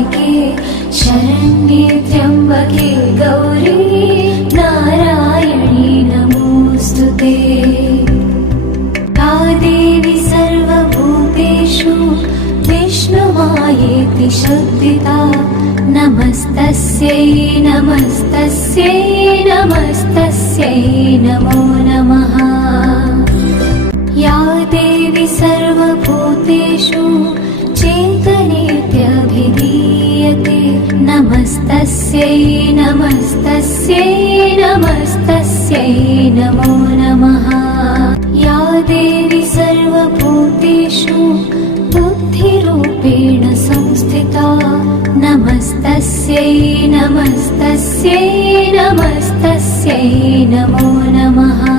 सारिके शरण्ये त्र्यम्बके गौरी नारायणी नमोऽस्तुते। या देवी सर्वभूतेषु विष्णुमायेति शब्दिता नमस्तस्यै नमस्तस्यै नमस्तस्यै नमो नमः। या देवी सर्वभूतेषु चेतनेत्यभिधीयते नमस्तस्यै नमस्तस्यै नमस्तस्यै नमो नमः। या देवी सर्वभूतेषु बुद्धिरूपेण संस्थिता नमस्तस्यै नमस्तस्यै नमस्तस्यै नमो नमः।